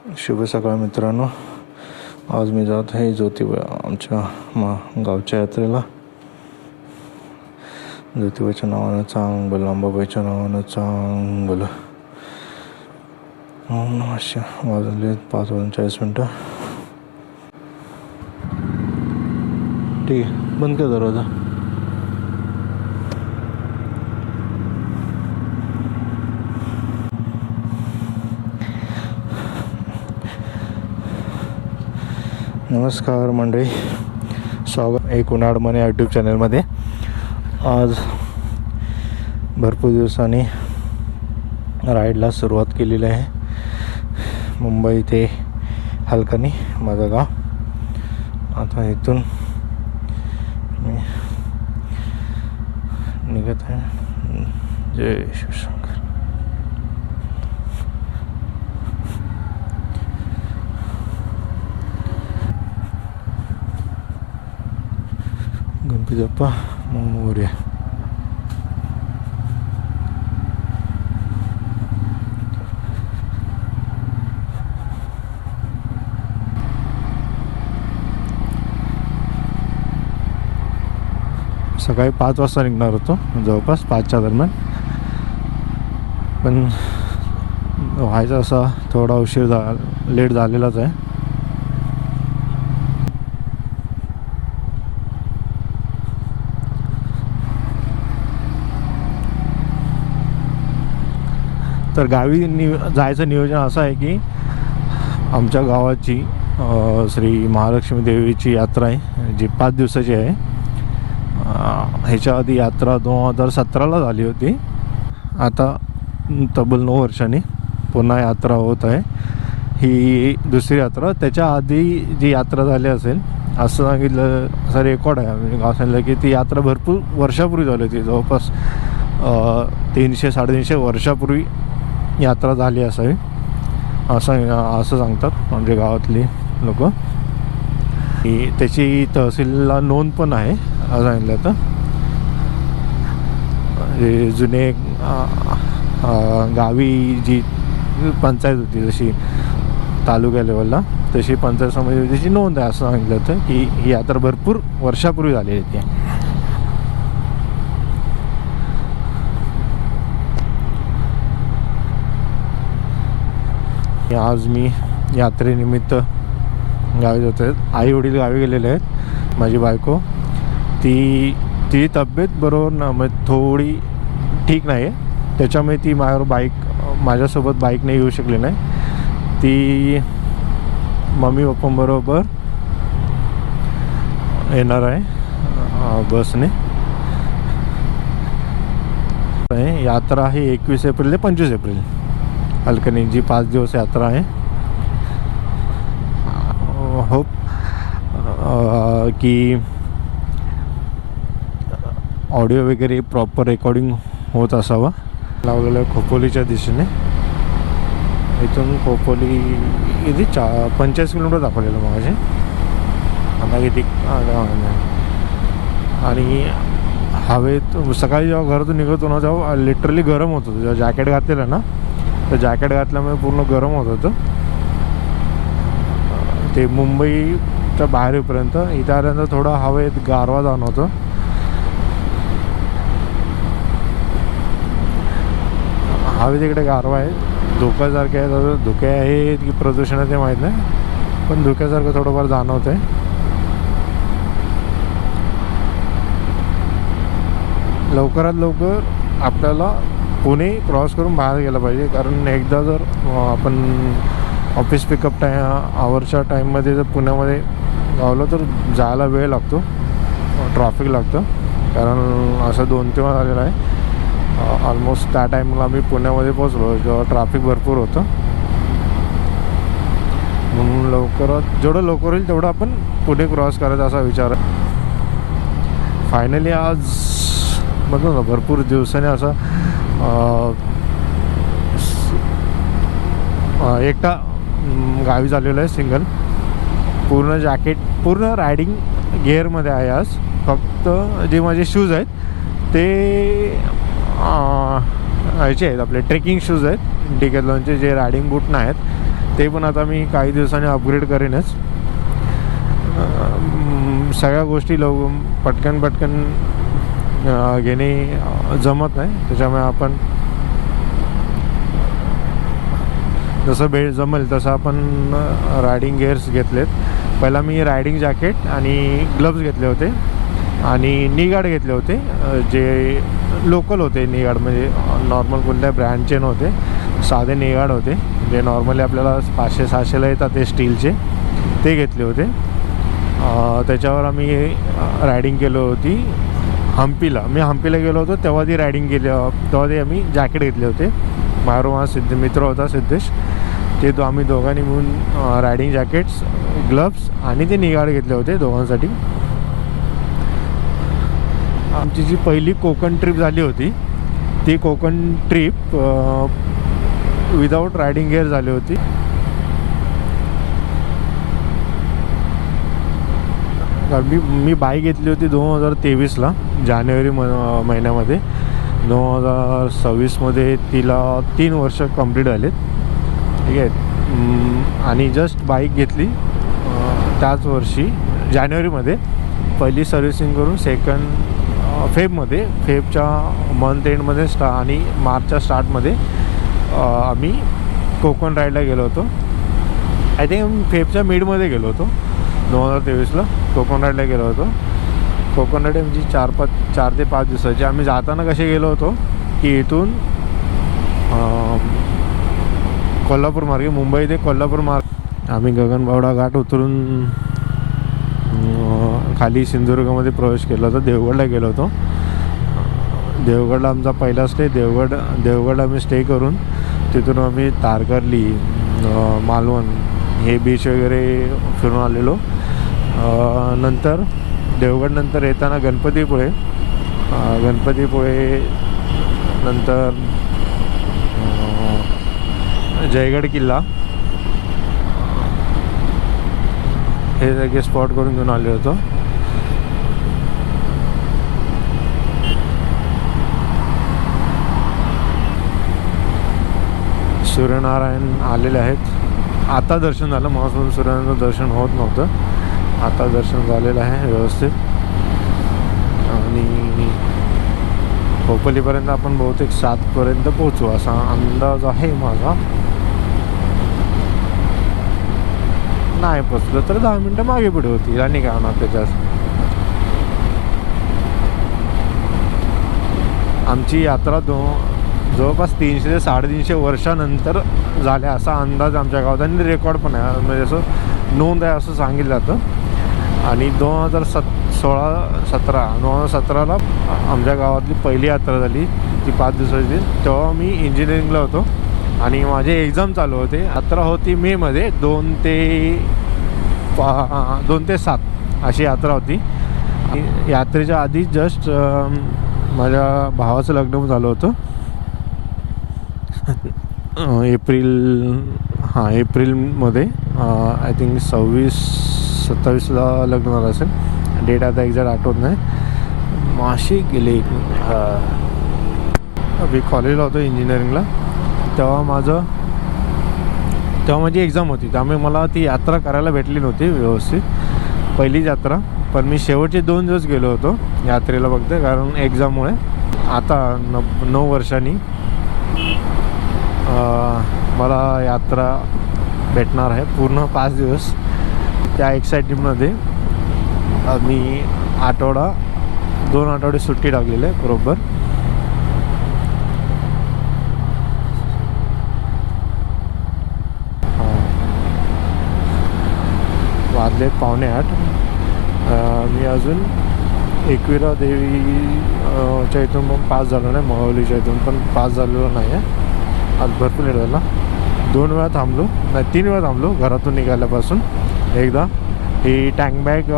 शुभ सकाळ मित्रांनो. आज मी जात आहे ज्योतिबा आमच्या गावच्या यात्रेला. ज्योतिबाच्या नावानं चांगलं, अंबाबाईच्या नावानं चांगलं. अशा वाजले 5:40. ठीक आहे, बंद कर दरवाजा. नमस्कार मंडळी, स्वागत एक उन्हाळ मने यूट्यूब चॅनलमध्ये. आज भरपूर दिवसांनी राईडला सुरुवात केलेली आहे. मुंबई ते हलकणी माझं गाव. आता इथून मी निघत आहे. जय शिवशंकर. गणपती बाप्पा मोरया. सकाळी 5 वाजता निघणार होतो, जवळपास 5च्या दरम्यान. पण व्हायचा असा थोडा उशीर लेट झालेलाच आहे. तर गावी जायचं नियोजन असं आहे की आमच्या गावाची श्री महालक्ष्मी देवीची यात्रा आहे, जी 5 दिवसाची आहे. ह्याच्या आधी यात्रा 2017ला झाली होती. आता तब्बल 9 वर्षांनी पुन्हा यात्रा होत आहे. ही दुसरी यात्रा. त्याच्या आधी जी यात्रा झाली असेल असं सांगितलं, असं रेकॉर्ड आहे. म्हणजे गाव सांगितलं की ती यात्रा भरपूर वर्षापूर्वी झाली होती. जवळपास 300-350 वर्षापूर्वी यात्रा झाली असावी असं सांगतात म्हणजे गावातली लोक. त्याची तहसीलला नोंद पण आहे असं सांगितलं. तर जुने गावी जी पंचायत होती, जशी तालुक्या लेवलला, तशी पंचायत समितीची नोंद आहे असं सांगितलं होतं की ही यात्रा भरपूर वर्षापूर्वी झालेली होती. आज मी यात्रेनिमित्त गावी जात आहेत. आई वडील गावी गेलेले आहेत. माझी बायको ती तब्येत बरोबर ना, मग थोडी ठीक नाही आहे. त्याच्यामुळे ती माझ्यासोबत बाईकने येऊ शकली नाही. ती मम्मी पप्पांबरोबर येणार आहे बसने. यात्रा आहे 21 एप्रिल ते 25 एप्रिल. हलकणीची 5 दिवस यात्रा आहे. होप की ऑडिओ वगैरे प्रॉपर रेकॉर्डिंग होत असावं. लावलेलं आहे खोपोलीच्या दिशेने. इथून खोपोली किती 45 किलोमीटर दाखवलेलं माझे. आता किती आणि हवेत सकाळी जेव्हा घरातून निघतो ना, तेव्हा लिटरली गरम होत होतं. जेव्हा जॅकेट घातलेलं ना, तर जॅकेट घातल्यामुळे पूर्ण गरम होत होतं. ते मुंबईच्या बाहेर येईपर्यंत. इथं आल्यानंतर थोडा हवेत गारवा जाणवतो. हवेत इकडे गारवा आहे. धुक्यासारखे आहे. धुके आहेत की प्रदूषण आहे ते माहीत नाही, पण धुक्यासारखं थोडंफार जाणवत आहे. लवकरात लवकर आपल्याला पुणे क्रॉस करून बाहेर गेलं पाहिजे. कारण एकदा जर आपण ऑफिस पिकअप आवरच्या टाईममध्ये जर पुण्यामध्ये गावलं तर जायला वेळ लागतो, ट्रॅफिक लागतं. कारण असं 2-3 वेळा झालेलं आहे. ऑलमोस्ट त्या टाईमला आम्ही पुण्यामध्ये पोचलो जेव्हा ट्रॅफिक भरपूर होतं. म्हणून जेवढं लवकर होईल तेवढं आपण पुणे क्रॉस करायचा असा विचार आहे. फायनली आज बघू ना, भरपूर दिवसाने असं एकटा गावी झालेलं आहे सिंगल. पूर्ण जॅकेट, पूर्ण रायडिंग गिअरमध्ये आहे आज. फक्त जे माझे शूज आहेत ते ह्याचे आहेत, आपले ट्रेकिंग शूज आहेत. डिकॅथलॉनचे जे रायडिंग बूट नाही आहेत ते पण आता मी काही दिवसांनी अपग्रेड करेनच. सगळ्या गोष्टी पटकन घेणे जमत नाही, त्याच्यामुळे आपण जसं जमेल तसं आपण रायडिंग गिअर्स घेतलेत. पहिला मी रायडिंग जॅकेट आणि ग्लव्ज घेतले होते आणि नी गार्ड घेतले होते, जे लोकल होते. नी गार्ड म्हणजे नॉर्मल कुठल्या ब्रँडचे नव्हते, साधे नी गार्ड होते जे नॉर्मली आपल्याला 500-600ला येतात, ते स्टीलचे, ते घेतले होते. त्याच्यावर आम्ही रायडिंग केली होती हम्पीला. मी हम्पीला गेलो होतो तेव्हा ती रायडिंग केली, तेव्हा ते आम्ही जॅकेट घेतले होते. माझा मित्र होता सिद्धेश, ते आम्ही दोघांनी मिळून रायडिंग जॅकेट्स, ग्लव्स आणि ते नी गार्ड घेतले होते दोघांसाठी. आमची जी पहिली कोकण ट्रिप झाली होती, ती Konkan trip without riding gear झाली होती. मी बाईक घेतली होती 2023ला जानेवारी महिन्यामध्ये. 2026मध्ये तिला 3 वर्ष कंप्लीट झालेत, ठीक आहे. आणि जस्ट बाईक घेतली त्याच वर्षी जानेवारीमध्ये. पहिली सर्व्हिसिंग करून फेबच्या मंथ एंडमध्ये आणि मार्चच्या स्टार्टमध्ये आम्ही कोकण राईडला गेलो होतो. आय थिंक फेबच्या मिडमध्ये गेलो होतो 2023ला. कोकण राईडला गेलो होतो. कोकण राईड म्हणजे 4 ते 5 दिवसाची. आम्ही जाताना कसे गेलो होतो की इथून कोल्हापूर मार्गे, मुंबई ते कोल्हापूर मार्ग आम्ही गगनबावडा घाट उतरून खाली सिंधुदुर्गमध्ये प्रवेश केला होता. देवगडला गेलो होतो. देवगडला आमचा पहिला स्टे. देवगडला आम्ही स्टे करून तिथून आम्ही तारकर्ली, मालवण हे बीच वगैरे फिरून आलेलो. नंतर देवगडनंतर येताना गणपतीपुळे नंतर जयगड किल्ला हे सगळे स्पॉट करून घेऊन आले होतो. सूर्यनारायण आलेले आहेत. आता दर्शन झालं. माझं सूर्यनारायणाचं दर्शन होत नव्हतं, आता दर्शन झालेलं आहे व्यवस्थित. आणि खोपोलीपर्यंत आपण बहुतेक 7पर्यंत पोहोचू असा अंदाज आहे माझा. नाही पोचलो तर 10 मिनटं मागे पुढे होती आणि काय होणार त्याच्यात. आमची यात्रा जवळपास 300 ते 350 वर्षानंतर झाल्या असा अंदाज आमच्या गावात, आणि रेकॉर्ड पण आहे, म्हणजे असं नोंद आहे असं सांगितलं जातं. आणि 2017ला आमच्या गावातली पहिली यात्रा झाली, ती 5 दिवसाची. तेव्हा मी इंजिनिअरिंगला होतो आणि माझे एक्झाम चालू होते. यात्रा होती मेमध्ये 2 ते 7 अशी यात्रा होती. यात्रेच्या आधी जस्ट माझ्या भावाचं लग्न झालं होतं. एप्रिलमध्ये आय थिंक 26-27ला लग्न झालं असेल. डेट आता एक्झॅक्ट आठवत नाही. माशी गेले मी कॉलेजला होतो इंजिनिअरिंगला. तेव्हा माझी एक्झाम होती, त्यामुळे मला ती यात्रा करायला भेटली नव्हती व्यवस्थित, पहिलीच यात्रा. पण मी शेवटचे 2 दिवस गेलो होतो यात्रेला फक्त, कारण एक्झाममुळे. आता 9 वर्षांनी मला यात्रा भेटणार आहे पूर्ण 5 दिवस. त्या एक्साइटमेंटमध्ये मी 2 आठवडे सुट्टी टाकलेली आहे बरोबर. वाजले 7:45. मी अजून एकविरा देवीच्या इथून पण पास झालो नाही, माहुलीच्या इथून पण पास झालेलो नाही आहे. आज भरपूर लेट झाला. 2 वेळा थांबलो, नाही 3 वेळा थांबलो घरातून निघाल्यापासून. एकदा ही टँक बॅग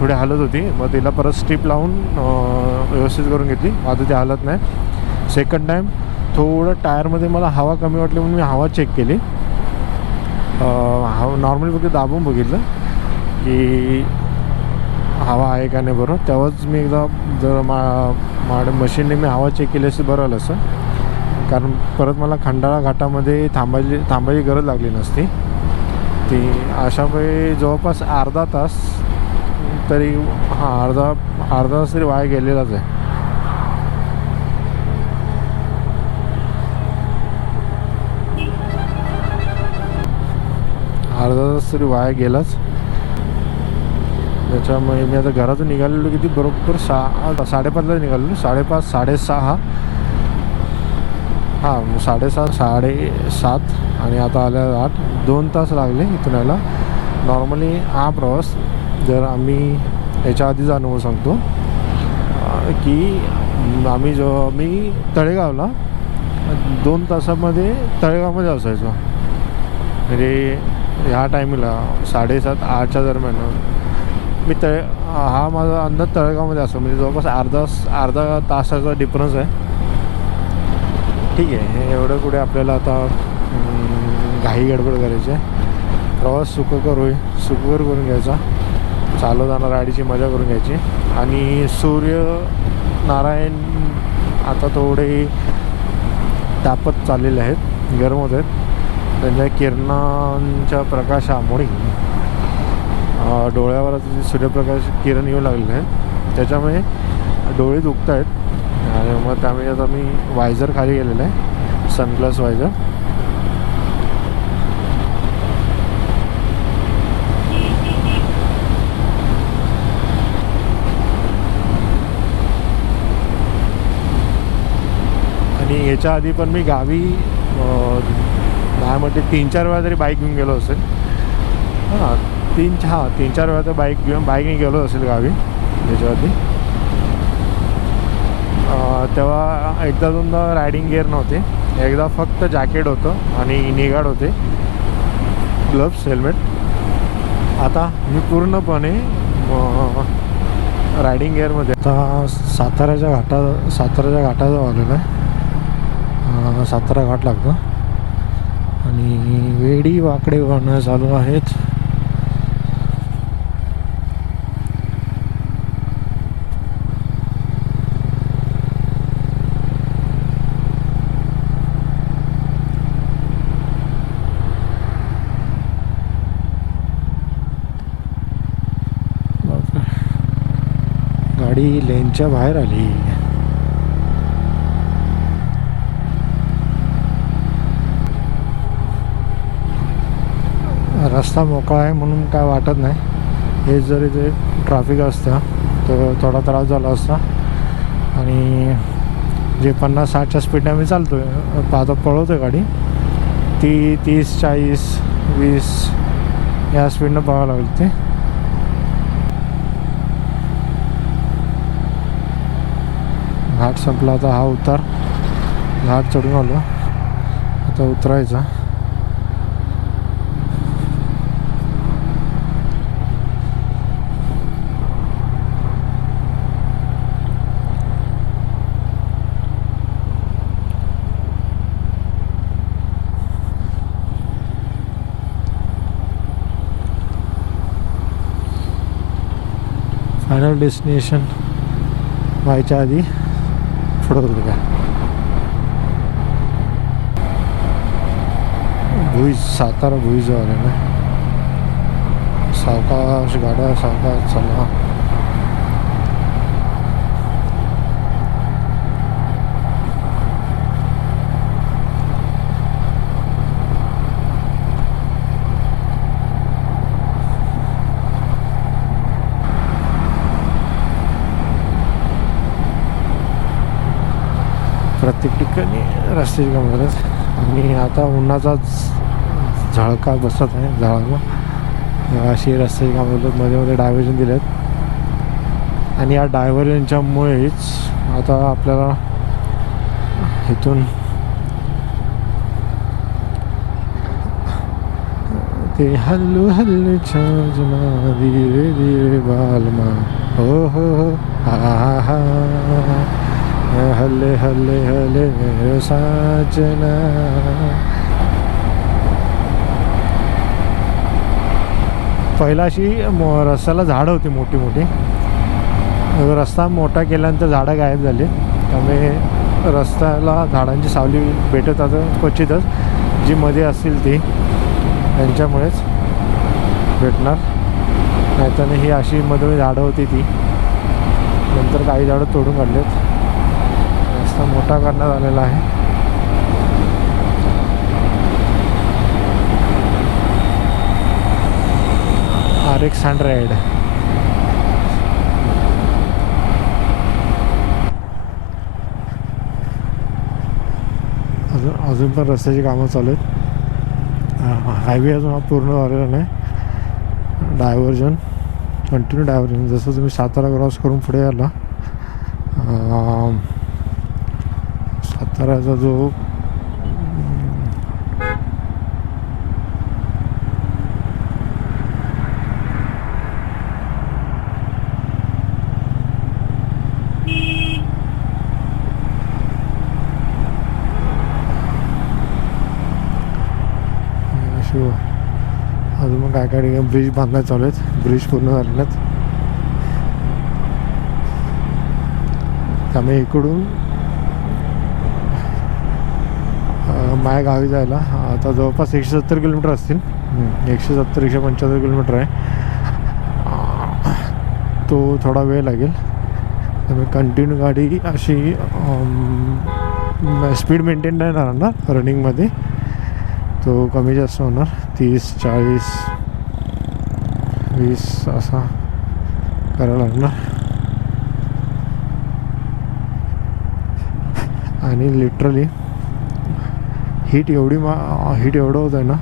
थोडी हालत होती, मग तिला परत स्ट्रीप लावून व्यवस्थित करून घेतली, आता ती हालत नाही. सेकंड टाईम थोडं टायरमध्ये मला हवा कमी वाटली म्हणून मी हवा चेक केली. हवा नॉर्मली फक्त दाबून बघितलं की हवा आहे का नाही बरोबर. तेव्हाच मी एकदा जर माझ्या मशीनने मी हवा चेक केली असती बरं आलं असं, कारण परत मला खंडाळा घाटामध्ये थांबायची गरज लागली नसती. ती अशामुळे जवळपास अर्धा तास तरी अर्धा तास तरी वाया गेलेलाच आहे. अर्धा तास तरी वाया गेलाच. त्याच्यामुळे मी आता घरातून निघालेलो किती बरोबर 5:30ला निघालेलो. 5:30 6:30 हां 7:30 7:30 आणि आता आल्या 8. 2 तास लागले इथून यायला. नॉर्मली हा प्रवास जर आम्ही याच्या आधीचा अनुभव सांगतो की मी तळेगावला 2 तासामध्ये तळेगावमध्ये असायचो. म्हणजे ह्या टायमिंगला 7:30 8च्या दरम्यान मी हा माझा अंदाज तळेगावमध्ये असतो. म्हणजे जवळपास अर्धा तासाचा डिफरन्स आहे. ठीक आहे, हे एवढं कुठे आपल्याला आता घाई गडबड करायची आहे. प्रवास सुखकर करून घ्यायचा. चालवताना गाडीची मजा करून घ्यायची. आणि सूर्यनारायण आता थोडे तापत चाललेले आहेत, गरम होत आहेत. त्यांच्या किरणांच्या प्रकाशामुळे डोळ्यावर सूर्यप्रकाश किरण येऊ लागलेले आहेत. त्याच्यामुळे डोळे दुखत आहेत. आणि मग त्यामुळे आता मी वायझर खाली गेलेलं आहे, सनग्लास वायझर. आणि याच्या आधी पण मी गावी माझ्यामध्ये 3-4 वेळा तरी बाईक घेऊन गेलो असेल. 3-4 वेळा तर बाईकने गेलो असेल गावी याच्या आधी. तेव्हा एकदा 2दा रायडिंग गिअर नव्हते. एकदा फक्त जॅकेट होतं आणि नी गार्ड होते, ग्लव्स, हेल्मेट. आता मी पूर्णपणे रायडिंग गिअरमध्ये. आता साताऱ्याच्या घाटाजवळ आलेलो आहे. सातारा घाट लागतो आणि वेडी वाकडे वाहनं चालू आहेत. गाडी लेनच्या बाहेर आली. रस्ता मोकळा आहे म्हणून काय वाटत नाही. हे जर इथे ट्रॅफिक असतं तर थोडा त्रास झाला असता. आणि जे 50-60च्या स्पीडने आम्ही चालतो आहे, आता पळवतो आहे गाडी, ती 30-40-20 या स्पीडनं पळावं लागेल. ते घाट संपला. आता हा उतार, घाट चढून आलो, आता उतरायचा. फायनल डेस्टिनेशन व्हायच्या आधी पुढं होतं का सातारा भुईजवळ आले ना. सावकाश गाड्या, सावकाश चला. प्रत्येक ठिकाणी रस्त्याची कामं करत. आणि आता उन्हाचाच झळका बसत आहे झाडाला. अशी रस्त्याची कामं करतात, मध्ये मध्ये डायव्हर्जन दिले आहेत. आणि या डायव्हर्जनच्यामुळेच आता आपल्याला इथून ते हल्लू हल्लू छाजना धीरे धीरे बालमा हो हो हा हा हल्ले हल्ले हल्ले मेरे साजना. पहिला अशी रस्त्याला झाडं होती मोठी मोठी. रस्ता मोठा केल्यानंतर झाडं गायब झाली. त्यामुळे रस्त्याला झाडांची सावली भेटत आता क्वचितच, जी मध्ये असतील ती त्यांच्यामुळेच. भेटणार. नाहीतर ही अशी मध्ये झाडं होती ती, नंतर काही झाडं तोडून काढलेत. रस्ता मोठा करण्यात आलेला आहे. RX 100 अजून पण रस्त्याची कामं चालू आहेत. हायवे अजून हा पूर्ण झालेला नाही. Diversion, continue diversion. जसं तुम्ही सातारा क्रॉस करून पुढे आला, साताऱ्याचा जो अजून मग काय काय ठिकाणी ब्रिज बांधायला चालू आहेत. ब्रिज पूर्ण झालेले आहेत. त्यामुळे इकडून माझ्या गावी जायला आता जवळपास 170 किलोमीटर असतील. 170-175 किलोमीटर आहे. तो थोडा वेळ लागेल. त्यामुळे कंटिन्यू गाडी अशी स्पीड मेंटेन नाही राहणार ना रनिंगमध्ये. तो कमी जास्त होणार, 30, 40, 20 असा करायला लागणार. आणि लिटरली हीट एवढं होत आहे ना,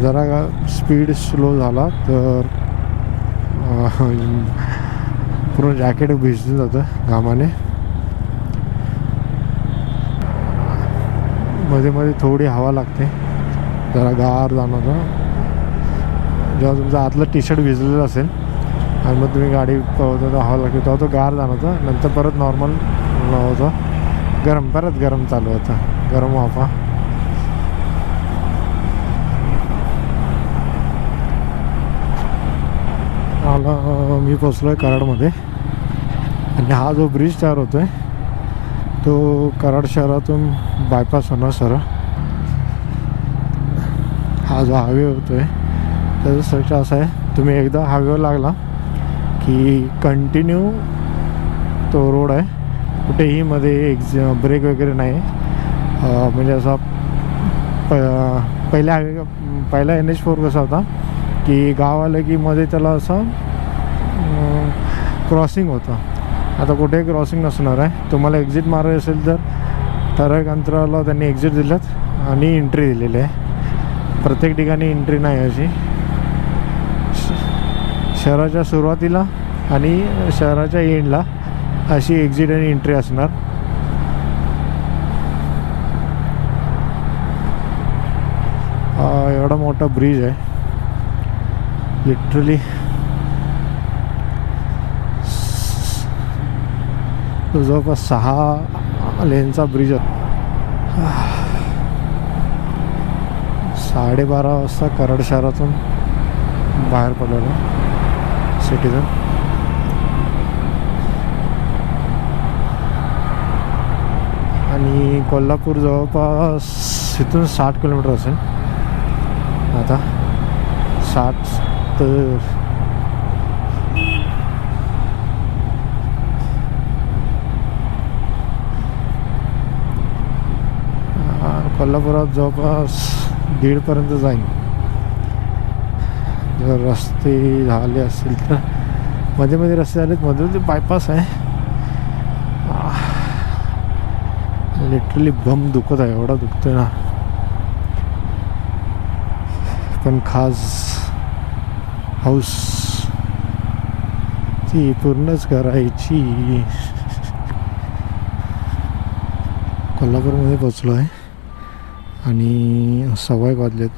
जरा स्पीड स्लो झाला तर पूर्ण जॅकेट भिजून जातं घामाने. मध्ये मध्ये थोडी हवा लागते, जरा गार जाणवतं. जेव्हा तुमचं आतलं टी शर्ट भिजलेलं असेल आणि मग तुम्ही गाडी पळवता तर हवा लागते, तेव्हा तो गार जाणवतं. नंतर परत नॉर्मल होतं, गरम, परत गरम चालू होतं, गरम वाफा. मी पोचलो आहे कराडमध्ये. आणि हा जो ब्रिज तयार होतो आहे तो कराड शहरातून बायपास होणार सरळ. हा जो हायवे होतो आहे त्याचं स्ट्रक्चर असं आहे, तुम्ही एकदा हायवेवर लागला की कंटिन्यू तो रोड आहे. कुठेही मध्ये ब्रेक वगैरे नाही. म्हणजे असा पहिला NH4 कसा होता की गाव आलं की मध्ये त्याला असं क्रॉसिंग होतं. आता कुठेही क्रॉसिंग नसणार आहे. तुम्हाला एक्झिट मारायचं असेल तर ठराविक अंतराला त्यांनी एक्झिट दिल्यात आणि एंट्री दिलेली आहे. प्रत्येक ठिकाणी एंट्री नाही अशी. शहराच्या सुरुवातीला आणि शहराच्या एंडला अशी एक्झिट आणि एंट्री असणार. एवढा मोठा ब्रिज आहे लिटरली. तो जवळपास 6 लेनचा ब्रिज आहे. 12:30 वाजता कराड शहरातून बाहेर पडलेलो सिटीतून. आणि कोल्हापूर जवळपास इथून 60 किलोमीटर असेल. आता 60 तर कोल्हापुरात जवळपास 1:30 पर्यंत जाईन जर रस्ते झाले असतील तर. मध्ये मध्ये रस्ते झालेत, मध्ये बायपास आहे. लिटरली बम दुखत आहे, एवढा दुखतोय ना. पण खास हाऊस ती पूर्णच करायची. कोल्हापूरमध्ये पोचलो आहे आणि 1:15 वाजलेत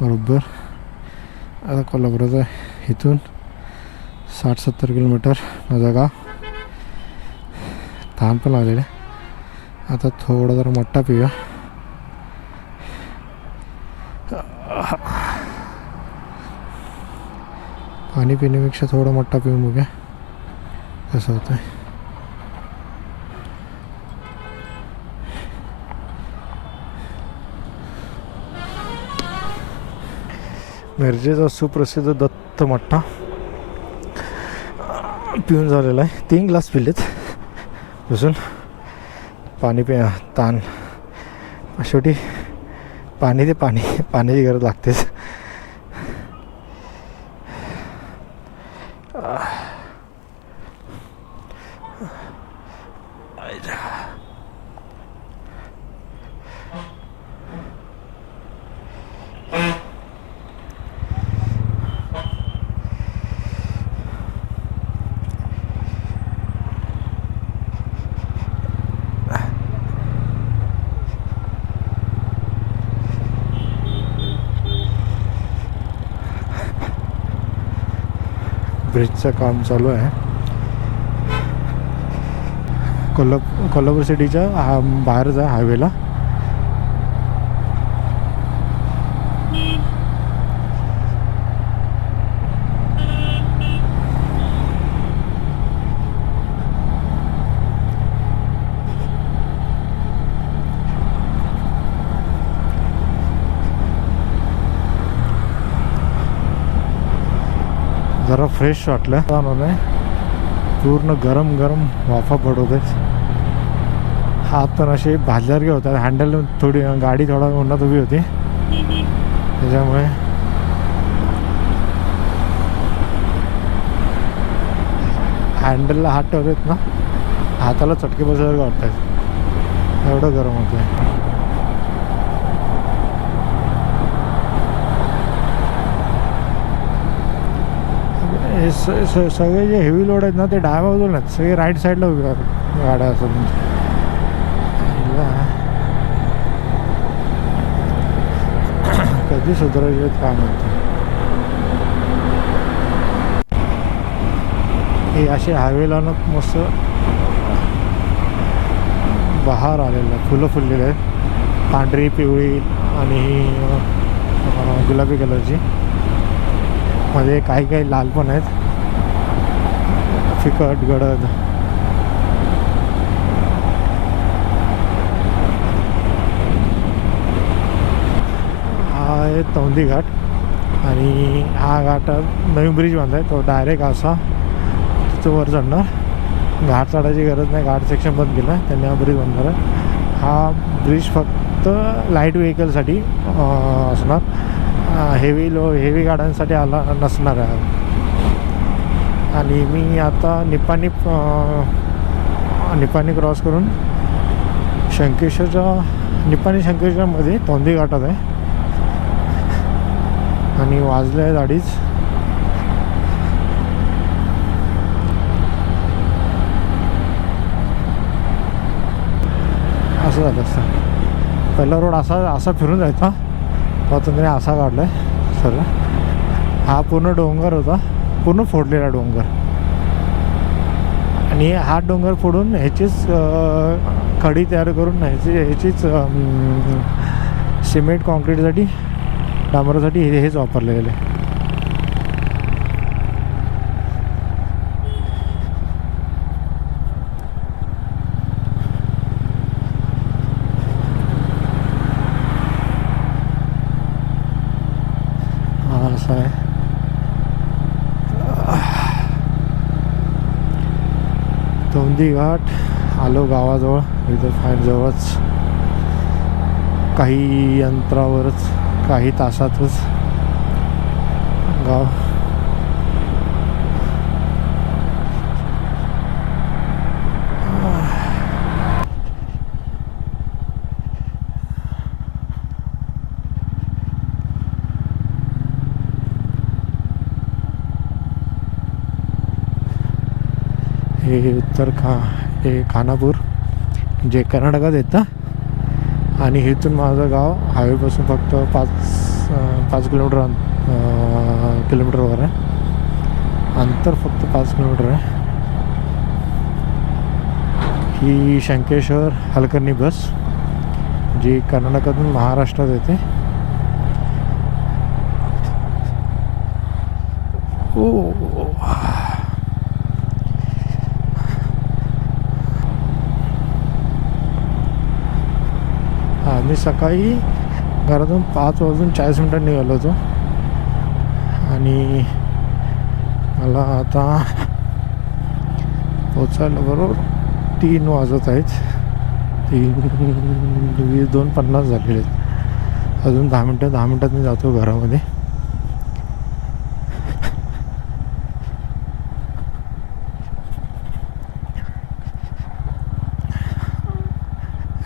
बरोबर. आता कोल्हापुरात आहे. इथून 60-70 किलोमीटर माझं गाव. तहान पण लागलेलं आहे. आता थोडा जरा मोठा पिऊया. पाणी पिण्यापेक्षा थोडा मोठा पिऊन बघूया कसं होतं आहे. मिरजेचा सुप्रसिद्ध दत्त मठ्ठा पिऊन झालेला आहे. 3 ग्लास पिलेत बसून. पाणी ताण शेवटी पाणी ते पाण्याची गरज लागतेच. ब्रिजचं काम चालू आहे कोल्हापूर सिटीच्या बाहेरचा हायवेला. जरा फ्रेश वाटलं. पूर्ण गरम वाफा पडत आहेत. हात पण असे भाजल्यासारखे होतात. हँडल थोडी गाडी थोडा उन्हात उभी होती त्याच्यामुळे हँडलला हात ठेवतात ना, हाताला चटके बसल्यासारखं वाटत आहेत. एवढं गरम होतं आहे. सगळे जे हेवी लोड आहेत ना ते डाव्या बाजूला आहेत. सगळे राईट साईडला उभे गाड्या असतात. कधी सुधारायचे काय म्हणते. हे असे हायवेला ना मस्त बहार आलेला, फुलं फुललेले आहेत. पांढरी, पिवळी आणि गुलाबी कलरची. मध्ये काही लाल पण आहेत, फिकट गडद. हा आहे तौंदी घाट आणि हा घाट नवीन ब्रिज बांधला आहे. तो डायरेक्ट असा तिथं वर चढणार. घाट चढायची गरज नाही, घाट सेक्शन बंद केलं आहे त्यांनी. हा ब्रिज बांधणार आहे. हा ब्रिज फक्त लाईट व्हेकलसाठी असणार. हेवी गाड्यांसाठी आला नसणार आहे. आणि मी आता निपाणी क्रॉस करून निपाणी शंकेश्वरमध्ये तोंदी घाटात आहे. आणि वाजले आहेत 2:30. असं झालं असतं. पहिला रोड असा फिरून जायचा, त्याने असा काढला आहे सर. हा पूर्ण डोंगर होता, पूर्ण फोडलेला डोंगर. आणि हा डोंगर फोडून ह्याचीच खडी तयार करून ह्याचीच सिमेंट कॉन्क्रीटसाठी, डांबरासाठी हेच वापरले गेले. असं आहे. तोंदी घाट आलो गावाजवळ. इथं फाईन जवळच, काही अंतरावरच, काही तासातच गाव. हे खानापूर जे कर्नाटकात येतं. आणि इथून माझं गाव हायवेपासून फक्त 5 किलोमीटरवर आहे. अंतर फक्त 5 किलोमीटर आहे. ही शंकेश्वर हलकर्णी बस जी कर्नाटकातून महाराष्ट्रात येते. आम्ही सकाळी घरातून 5 वाजून 40 मिनिटांनी निघालो होतो. आणि मला आता पोचायला बरोबर 3 वाजत आहेत. 2:50 झालेले आहेत. अजून 10 मिनटात मी जातो घरामध्ये.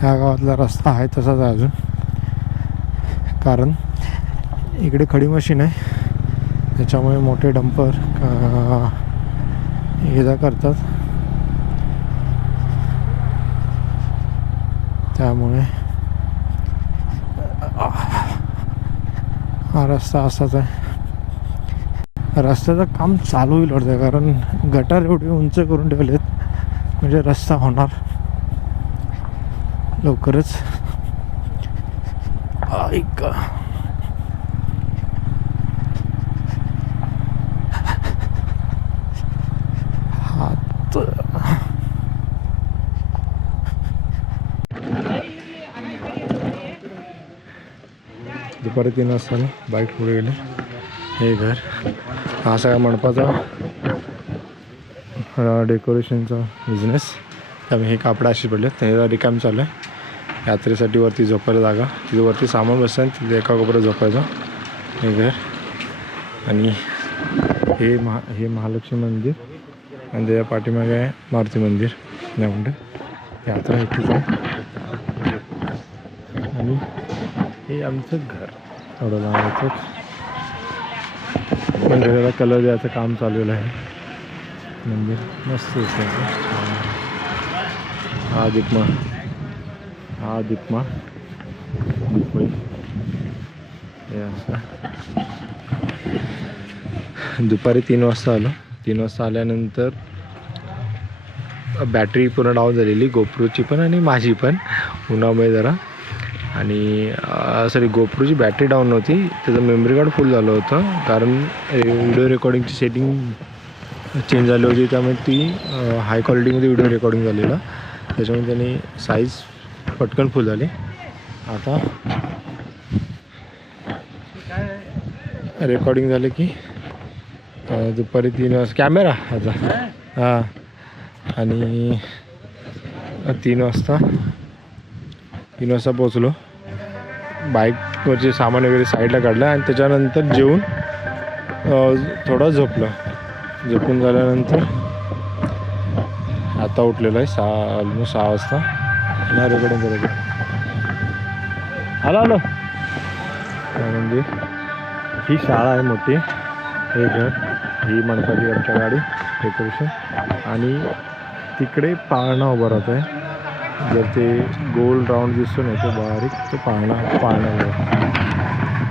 ह्या गावातला रस्ता आहे तसाच आहे अजून, कारण इकडे खडी मशीन आहे, त्याच्यामुळे मोठे डंपर ये जा करतात, त्यामुळे हा रस्ता असाच आहे. रस्त्याचं काम चालू होईल वाटतं, कारण गटार एवढे उंच करून ठेवलेत, म्हणजे रस्ता होणार लवकरच. ऐक हात दुपारी 3 वाजता बाईक पुढे गेले. हे घर हा सगळा मंडपाचा डेकोरेशनचा बिझनेस, त्यामुळे हे कापडं अशी पडले. ते रिकाम चालू आहे. यात्रेसाठी वरती झोपायला जागा, तिथे वरती सामान बसतं, तिथे एका कोपऱ्यात झोपायचं. हे घर आणि हे महालक्ष्मी मंदिर आणि त्याच्या पाठीमागे आहे मारुती मंदिर. नाही म्हणतं यात्रा इथेच आहे. आणि हे आमचं घर एवढं लावायचं. मंदिराला कलर द्यायचं काम चाललेलं आहे. मंदिर मस्त दिसतं. हा दीपमा दीपमाळी हे असं. दुपारी 3 वाजता आलो. 3 वाजता आल्यानंतर बॅटरी पूर्ण डाऊन झालेली, गोप्रोची पण आणि माझी पण, उन्हामुळे जरा. आणि सॉरी गोप्रोची बॅटरी डाऊन नव्हती, त्याचं मेमरी कार्ड फुल झालं होतं, कारण व्हिडिओ रेकॉर्डिंगची सेटिंग चेंज झाली होती, त्यामुळे ती हाय क्वालिटीमध्ये व्हिडिओ रेकॉर्डिंग झालेला, त्याच्यामुळे त्याने साईज पटकन फुल झाली. आता रेकॉर्डिंग झालं की दुपारी 3 वाजता कॅमेरा आता हां, आणि 3 वाजता पोचलो. बाईकवरचे सामान वगैरे साईडला काढलं आणि त्याच्यानंतर जेवून थोडं झोपून झाल्यानंतर आता उठलेलं आहे ऑलमोस्ट 6 वाजता. आणि रेकॉर्डिंग करायचं. हॅलो म्हणजे ही शाळा आहे मोठी, हे घर, ही मंडपाची वरच्या गाडी डेकोरेशन, आणि तिकडे पाळणा उभा राहत आहे. जर ते गोल राऊंड दिसून येतो बारीक, तो पाळणा